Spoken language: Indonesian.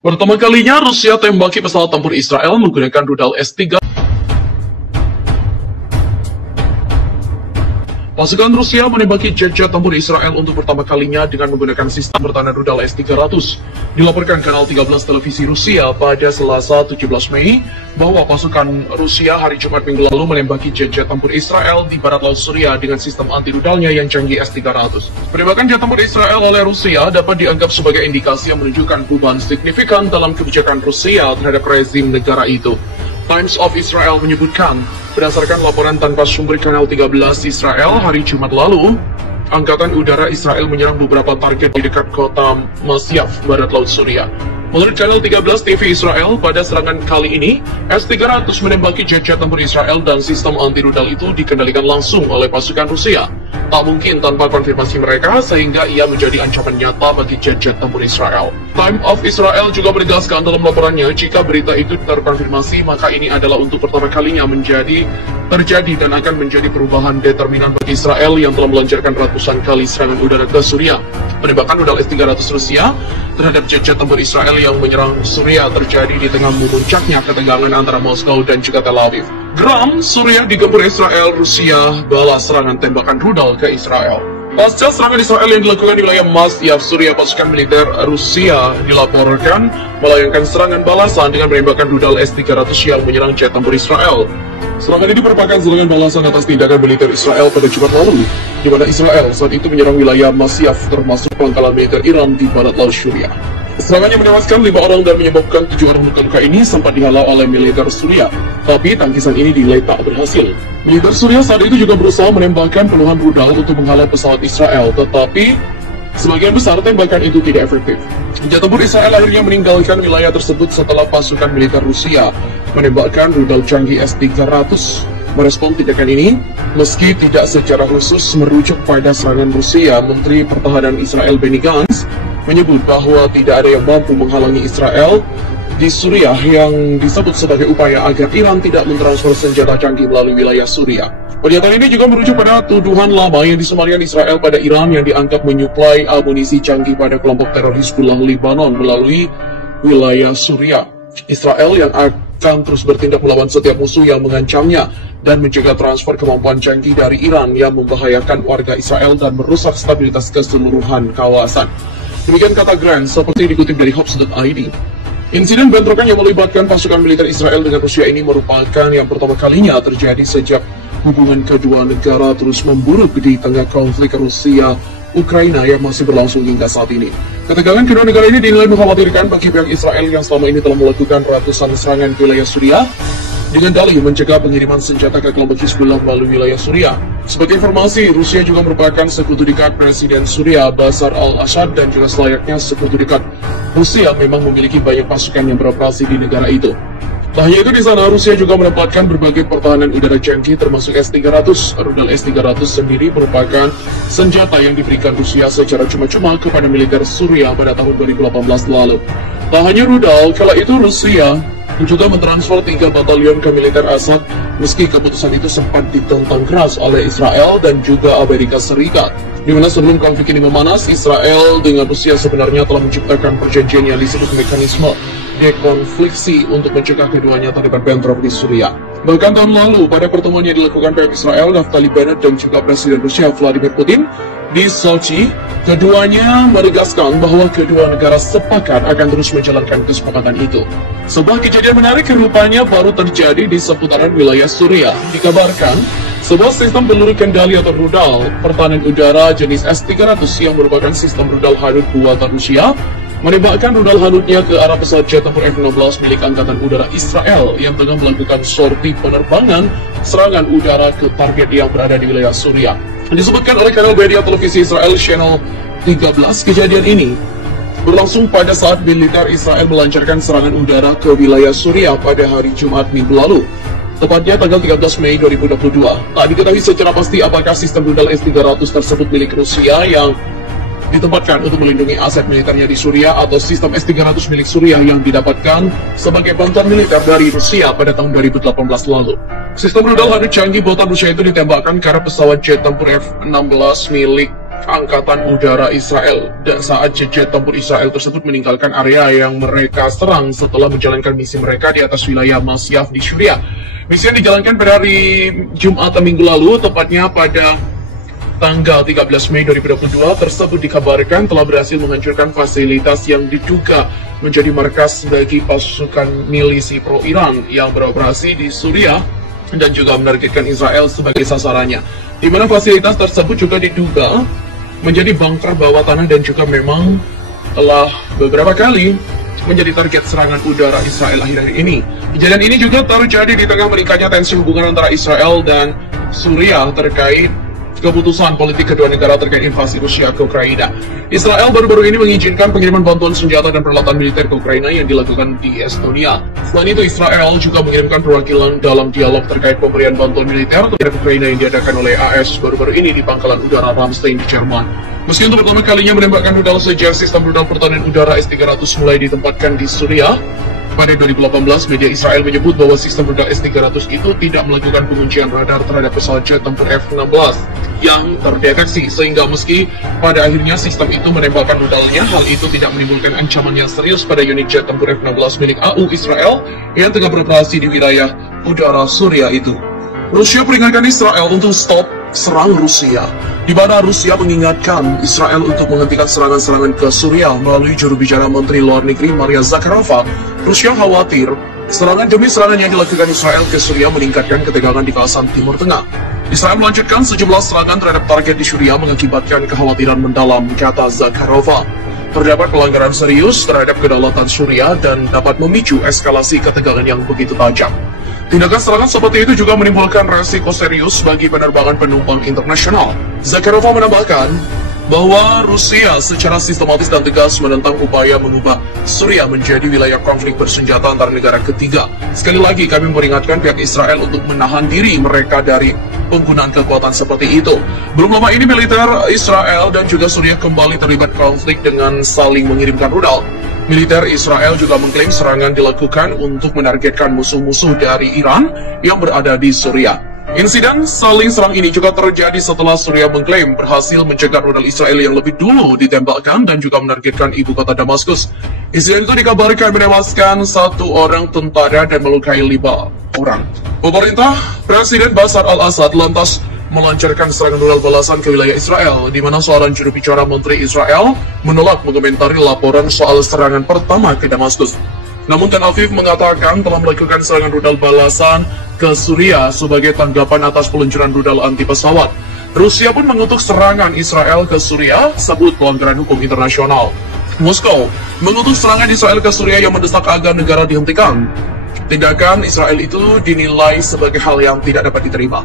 Pertama kalinya Rusia tembaki pesawat tempur Israel menggunakan rudal S-300. Pasukan Rusia menembaki jet-jet tempur Israel untuk pertama kalinya dengan menggunakan sistem pertahanan rudal S-300. Dilaporkan Kanal 13 Televisi Rusia pada Selasa 17 Mei bahwa pasukan Rusia hari Jumat minggu lalu menembaki jet-jet tempur Israel di barat laut Suriah dengan sistem anti-rudalnya yang canggih S-300. Penembakan jet tempur Israel oleh Rusia dapat dianggap sebagai indikasi yang menunjukkan perubahan signifikan dalam kebijakan Rusia terhadap rezim negara itu. Times of Israel menyebutkan, berdasarkan laporan tanpa sumber Kanal 13 Israel hari Jumat lalu, Angkatan Udara Israel menyerang beberapa target di dekat kota Masyaf, barat laut Suriah. Menurut Kanal 13 TV Israel, pada serangan kali ini, S-300 menembaki jet-jet tempur Israel dan sistem anti-rudal itu dikendalikan langsung oleh pasukan Rusia. Tak mungkin tanpa konfirmasi mereka, sehingga ia menjadi ancaman nyata bagi jet-jet tempur Israel. Time of Israel juga menegaskan dalam laporannya, jika berita itu terkonfirmasi, maka ini adalah untuk pertama kalinya terjadi dan akan menjadi perubahan determinan bagi Israel yang telah melancarkan ratusan kali serangan udara ke Suriah. Penembakan rudal S-300 Rusia terhadap jet-jet tempur Israel yang menyerang Suriah terjadi di tengah memuncaknya ketegangan antara Moskow dan juga Tel Aviv. Geram, Suriah digempur Israel, Rusia balas serangan tembakan rudal ke Israel. Pasca serangan Israel yang dilakukan di wilayah Masyaf, Suriah, pasukan militer Rusia dilaporkan melayangkan serangan balasan dengan menembakkan rudal S-300 yang menyerang jet tempur Israel. Serangan ini merupakan serangan balasan atas tindakan militer Israel pada Jumat lalu, di mana Israel saat itu menyerang wilayah Masyaf termasuk pangkalan militer Iran di barat laut Suriah. Serangannya menewaskan 5 orang dan menyebabkan 7 orang luka-luka ini sempat dihalau oleh militer Suriah, tapi tangkisan ini dinilai tak berhasil. Militer Suriah saat itu juga berusaha menembakkan puluhan rudal untuk menghalau pesawat Israel, tetapi sebagian besar tembakan itu tidak efektif. Jet tempur Israel akhirnya meninggalkan wilayah tersebut setelah pasukan militer Rusia menembakkan rudal canggih S-300. Merespon tindakan ini, meski tidak secara khusus merujuk pada serangan Rusia, Menteri Pertahanan Israel Benny Gantz menyebut bahwa tidak ada yang mampu menghalangi Israel di Suriah yang disebut sebagai upaya agar Iran tidak mentransfer senjata canggih melalui wilayah Suriah. Pernyataan ini juga merujuk pada tuduhan lama yang disematkan Israel pada Iran yang dianggap menyuplai amunisi canggih pada kelompok teror Hizbullah Lebanon melalui wilayah Suriah. Israel yang akan terus bertindak melawan setiap musuh yang mengancamnya dan mencegah transfer kemampuan canggih dari Iran yang membahayakan warga Israel dan merusak stabilitas keseluruhan kawasan. Demikian kata Grant, seperti dikutip dari Hobbs.id. Insiden bentrokan yang melibatkan pasukan militer Israel dengan Rusia ini merupakan yang pertama kalinya terjadi sejak hubungan kedua negara terus memburuk di tengah konflik Rusia-Ukraina yang masih berlangsung hingga saat ini. Ketegangan kedua negara ini dinilai mengkhawatirkan bagi pihak Israel yang selama ini telah melakukan ratusan serangan ke wilayah Suriah dengan dalih mencegah pengiriman senjata ke kelompok Hizbullah melalui wilayah Suriah. Sebagai informasi, Rusia juga merupakan sekutu dekat Presiden Suriah Bashar al-Assad dan juga selayaknya sekutu dekat Rusia memang memiliki banyak pasukan yang beroperasi di negara itu. Tak hanya itu, di sana Rusia juga menempatkan berbagai pertahanan udara canggih termasuk S-300. Rudal S-300 sendiri merupakan senjata yang diberikan Rusia secara cuma-cuma kepada militer Suriah pada tahun 2018 lalu. Tak hanya rudal, kala itu Rusia juga mentransfer 3 batalion ke militer Assad, meski keputusan itu sempat ditentang keras oleh Israel dan juga Amerika Serikat. Di mana sebelum konflik ini memanas, Israel dengan Rusia sebenarnya telah menciptakan perjanjian yang disebut mekanisme dekonfliksi untuk mencegah keduanya terlibat bentrok di Suriah. Bahkan tahun lalu, pada pertemuan yang dilakukan pihak Israel, Naftali Bennett dan juga Presiden Rusia Vladimir Putin di Sochi, keduanya menegaskan bahwa kedua negara sepakat akan terus menjalankan kesepakatan itu. Sebuah kejadian menarik rupanya baru terjadi di seputaran wilayah Suriah. Dikabarkan, sebuah sistem peluru kendali atau rudal pertahanan udara jenis S-300 yang merupakan sistem rudal Hanut buatan Rusia menembakkan rudal Hanutnya ke arah pesawat jet tempur F-16 milik Angkatan Udara Israel yang tengah melakukan sorti penerbangan serangan udara ke target yang berada di wilayah Suriah. Disebutkan oleh kanal media televisi Israel Channel 13, kejadian ini berlangsung pada saat militer Israel melancarkan serangan udara ke wilayah Suriah pada hari Jumat minggu lalu, tepatnya tanggal 13 Mei 2022. Tak diketahui secara pasti apakah sistem rudal S-300 tersebut milik Rusia yang ditempatkan untuk melindungi aset militernya di Suriah atau sistem S-300 milik Suriah yang didapatkan sebagai bantuan militer dari Rusia pada tahun 2018 lalu. Sistem rudal Hanut canggih buatan Rusia itu ditembakkan ke arah pesawat jet tempur F-16 milik Angkatan Udara Israel saat jet tempur Israel tersebut meninggalkan area yang mereka serang setelah menjalankan misi mereka di atas wilayah Masyaf di Syria. Misi yang dijalankan pada hari Jumat minggu lalu, tepatnya pada tanggal 13 Mei 2022, tersebut dikabarkan telah berhasil menghancurkan fasilitas yang diduga menjadi markas bagi pasukan milisi pro-Iran yang beroperasi di Suriah dan juga menargetkan Israel sebagai sasarannya, di mana fasilitas tersebut juga diduga menjadi bunker bawah tanah dan juga memang telah beberapa kali menjadi target serangan udara Israel akhir-akhir ini. Kejadian ini juga terjadi di tengah meningkatnya tensi hubungan antara Israel dan Suriah terkait keputusan politik kedua negara terkait invasi Rusia ke Ukraina. Israel baru-baru ini mengizinkan pengiriman bantuan senjata dan peralatan militer ke Ukraina yang dilakukan di Estonia. Selain itu, Israel juga mengirimkan perwakilan dalam dialog terkait pemberian bantuan militer terhadap Ukraina yang diadakan oleh AS baru-baru ini di pangkalan udara Ramstein di Jerman. Meski untuk pertama kalinya menembakkan rudal sejak sistem rudal pertahanan udara S-300 mulai ditempatkan di Suriah, pada 2018, media Israel menyebut bahwa sistem rudal S-300 itu tidak melakukan penguncian radar terhadap pesawat jet tempur F-16 yang terdeteksi, sehingga meski pada akhirnya sistem itu menembakkan rudalnya, hal itu tidak menimbulkan ancaman yang serius pada unit jet tempur F-16 milik AU Israel yang tengah beroperasi di wilayah udara Suriah itu. Rusia peringatkan Israel untuk stop serang Rusia, di mana Rusia mengingatkan Israel untuk menghentikan serangan-serangan ke Suriah melalui juru bicara Menteri Luar Negeri Maria Zakharova. Rusia khawatir serangan demi serangan yang dilakukan Israel ke Suriah meningkatkan ketegangan di kawasan Timur Tengah. Israel melanjutkan sejumlah serangan terhadap target di Suriah mengakibatkan kekhawatiran mendalam, kata Zakharova. Terdapat pelanggaran serius terhadap kedaulatan Suriah dan dapat memicu eskalasi ketegangan yang begitu tajam. Tindakan serangan seperti itu juga menimbulkan resiko serius bagi penerbangan penumpang internasional. Zakharova menambahkan bahwa Rusia secara sistematis dan tegas menentang upaya mengubah Suriah menjadi wilayah konflik bersenjata antar negara ketiga. Sekali lagi kami memperingatkan pihak Israel untuk menahan diri mereka dari penggunaan kekuatan seperti itu. Belum lama ini militer Israel dan juga Suriah kembali terlibat konflik dengan saling mengirimkan rudal. Militer Israel juga mengklaim serangan dilakukan untuk menargetkan musuh-musuh dari Iran yang berada di Suriah. Insiden saling serang ini juga terjadi setelah Suriah mengklaim berhasil mencegat rudal Israel yang lebih dulu ditembakkan dan juga menargetkan ibu kota Damaskus. Insiden itu dikabarkan menewaskan 1 orang tentara dan melukai 5 orang. Pemerintah Presiden Bashar al-Assad lantas melancarkan serangan rudal balasan ke wilayah Israel, di mana seorang juru bicara Menteri Israel menolak mengomentari laporan soal serangan pertama ke Damaskus. Namun Tel Aviv mengatakan telah melakukan serangan rudal balasan ke Suriah sebagai tanggapan atas peluncuran rudal anti pesawat. Rusia pun mengutuk serangan Israel ke Suriah sebut pelanggaran hukum internasional. Moskow mengutuk serangan Israel ke Suriah yang mendesak agar negara dihentikan. Tindakan Israel itu dinilai sebagai hal yang tidak dapat diterima.